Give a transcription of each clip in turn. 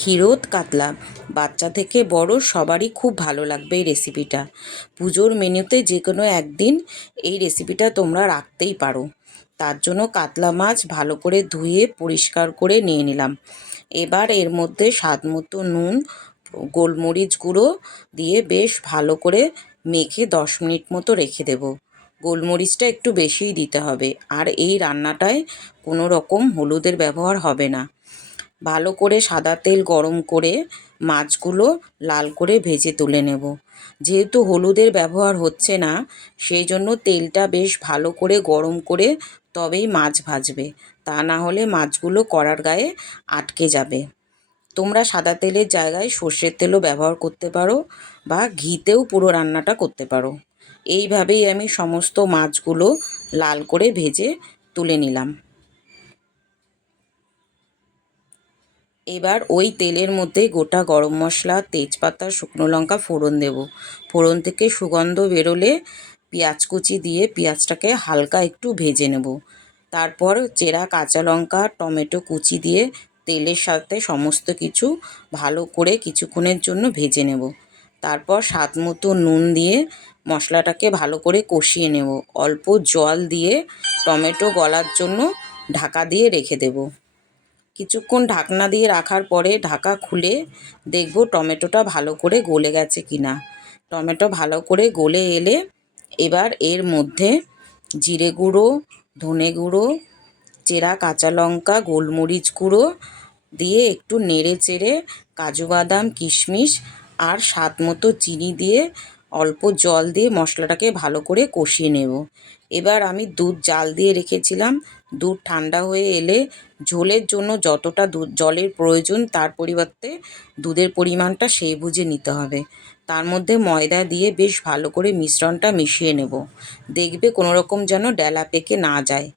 ক্ষীরোদ কাতলা। বাচ্চা থেকে বড়, সবারই খুব ভালো লাগবে এই রেসিপিটা পুজোর মেনুতে যে কোনো একদিন এই রেসিপিটা তোমরা রাখতেই পারো। তার জন্য কাতলা মাছ ভালো করে ধুয়ে পরিষ্কার করে নিয়ে নিলাম। এবার এর মধ্যে স্বাদ মতো নুন, গোলমরিচ গুঁড়ো দিয়ে বেশ ভালো করে মেখে দশ মিনিট মতো রেখে দেবো। গোলমরিচটা একটু বেশিই দিতে হবে। আর এই রান্নাটায় কোনো রকম হলুদের ব্যবহার হবে না। ভালো করে সাদা তেল গরম করে মাছগুলো লাল করে ভেজে তুলে নেব। যেহেতু হলুদের ব্যবহার হচ্ছে না, সেই জন্য তেলটা বেশ ভালো করে গরম করে তবেই মাছ ভাজবে। তা না হলে মাছগুলো কড়ার গায়ে আটকে যাবে। তোমরা সাদা তেলের জায়গায় সর্ষের তেলও ব্যবহার করতে পারো বা ঘিতেও পুরো রান্নাটা করতে পারো। এইভাবেই আমি সমস্ত মাছগুলো লাল করে ভেজে তুলে নিলাম। এবার ওই তেলের মধ্যে গোটা গরম মশলা, তেজপাতা, শুকনো লঙ্কা ফোড়ন দেব। ফোড়ন থেকে সুগন্ধ বেরোলে পেঁয়াজ কুচি দিয়ে পেঁয়াজটাকে হালকা একটু ভেজে নেব। তারপর চেরা কাঁচা লঙ্কা, টমেটো কুচি দিয়ে তেলের সাথে সমস্ত কিছু ভালো করে কিছুক্ষণের জন্য ভেজে নেব। তারপর স্বাদ মতো নুন দিয়ে মশলাটাকে ভালো করে কষিয়ে নেব। অল্প জল দিয়ে টমেটো গলার জন্য ঢাকা দিয়ে রেখে দেবো। কিছুক্ষণ ঢাকনা দিয়ে রাখার পরে ঢাকা খুলে দেখব টমেটোটা ভালো করে গলে গেছে কি না টমেটো ভালো করে গলে এলে এবার এর মধ্যে জিরে গুঁড়ো, ধনে গুঁড়ো, চেরা কাঁচা লঙ্কা, গোলমরিচ গুঁড়ো দিয়ে একটু নেড়ে চেড়ে কাজু বাদাম, কিশমিশ আর স্বাদ মতো চিনি দিয়ে অল্প জল দিয়ে মশলাটাকে ভালো করে কষিয়ে নেব। এবার আমি দুধ জাল দিয়ে রেখেছিলাম। দুধ ঠান্ডা হয়ে এলে ঝোলের জন্য যতটা দুধ জলের প্রয়োজন তার পরিবর্তে দুধের পরিমাণটা সেই বুঝে নিতে হবে। তার মধ্যে ময়দা দিয়ে বেশ ভালো করে মিশ্রণটা মিশিয়ে নেব। দেখবে কোনো রকম যেন ডেলা পেকে না যায়।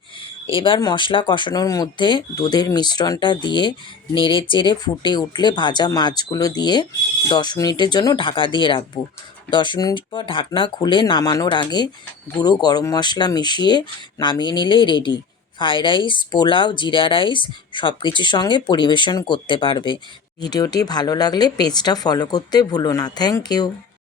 এবার মশলা কষানোর মধ্যে দুধের মিশ্রণটা দিয়ে নেড়ে চেড়ে ফুটে উঠলে ভাজা মাছগুলো দিয়ে দশ মিনিটের জন্য ঢাকা দিয়ে রাখব। দশ মিনিট পর ঢাকনা খুলে নামানোর আগে গুঁড়ো গরম মশলা মিশিয়ে নামিয়ে নিলেই রেডি ফ্রাইড রাইস পোলাও, জিরা রাইস সব কিছুর সঙ্গে পরিবেশন করতে পারবে। ভিডিওটি ভালো লাগলে পেজটা ফলো করতে ভুলো না। Thank you